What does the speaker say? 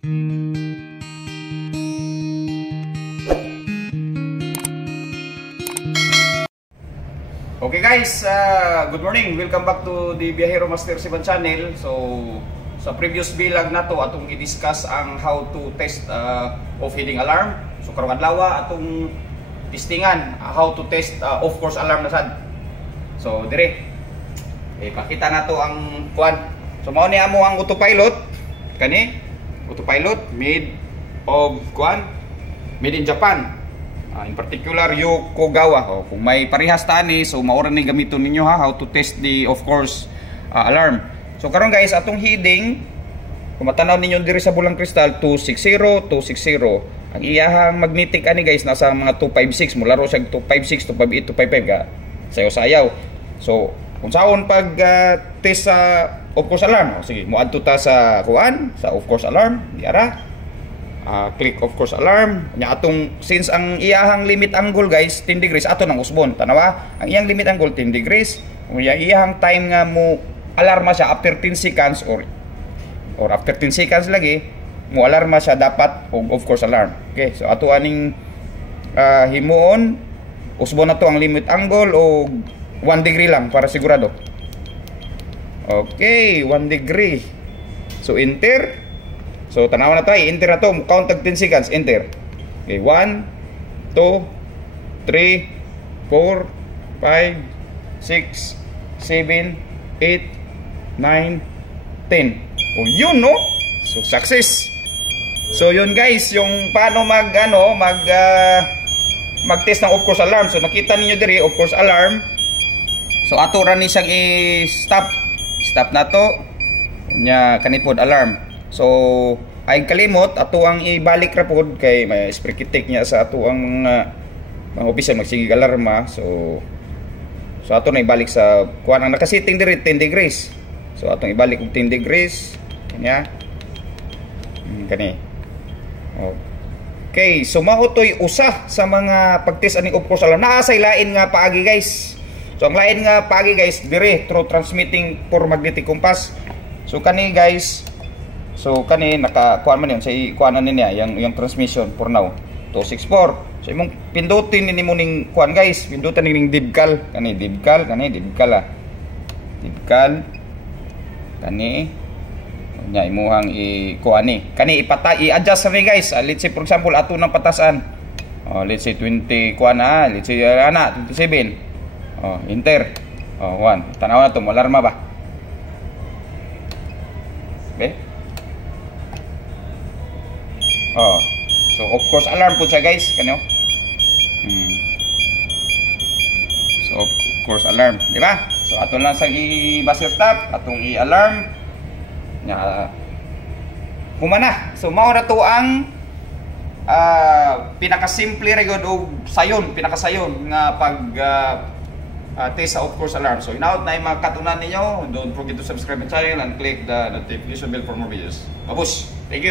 Okay guys, good morning. Welcome back to the Biyahero Master 7 channel. So sa previous vlog na to atong i-discuss ang how to test off heading alarm. So karong adlaw atong testingan how to test off course alarm na sad. So dire ipakita na to ang kuan. So mao ni amo ang autopilot kani autopilot made of kuan, made in Japan. In particular Yokogawa. Kung may parehas tani, so maura ni gamiton ninyo ha, how to test the of course alarm. So karon guys, atong heading kung matanaw ninyo diri sa bulang kristal 260 260. Ang iyahang magnetic ani guys nasa mga 256, mularo siya 256 258 255 ka sayaw-sayaw. So kung saon pag test sa of course alarm, sige mo adto ta sa kuan sa of course alarm diara. Click of course alarm nya atong, since ang iyahang limit angle guys 10 degrees ato nang usbon tanawa ang iyang limit angle 10 degrees, kung iyahang time nga mo alarma siya after 10 seconds or after 10 seconds lagi mo alarma siya dapat of course alarm. Okay, so ato aning himuon usbon na to ang limit angle o 1 degree lang para sigurado. Okay, 1 degree, so enter. So tanawa na tayo, enter na to, count tag 10 seconds, enter. Okay, 1 2 3 4 5 6 7 8 9 10. Oh yun no, so success. So yun guys, yung paano mag test ng of course alarm. So nakita niyo diri of course alarm. So ato ra ni siyang i-stop na to nya kanipod alarm. So ay kalimot ato ang ibalik ra pod kay may sprekitik niya sa ato ang mga opisyal magsigig alarma. So ato na ibalik sa kuan ang nakasetting diri 10 degrees. So atong ibalik og 10 degrees kanya. Kani. Okay, so mao toy usa sa mga pagtest aning of course alarm. Naa say lain nga paagi guys. So ang lain nga paagi guys dire through transmitting for magnetic compass. So kani guys, so kani naka kuan man yun sa kuanan niya yung transmission for now 264. So imong pindutin ni mo ning kuan guys, pindutan ning dibcal kani dibcal kani nya imuhang i-kuani kani i-adjust ni guys. Let's say for example ato nang patasan, let's say 20 kuan let's say 27. Enter. 1 tanaw na to, alarma ba? Okay. So of course alarm po siya guys kanyo. So of course alarm, di ba? So ato lang sa i-buzzer tap, atong i-alarm nya humana. So mao na to ang pinaka-simple ra gyud og pinakasayon nga pag test sa of course alarm. So inaot na yung mga katunan ninyo. Don't forget to subscribe my channel and click the notification bell for more videos. Babush! Thank you!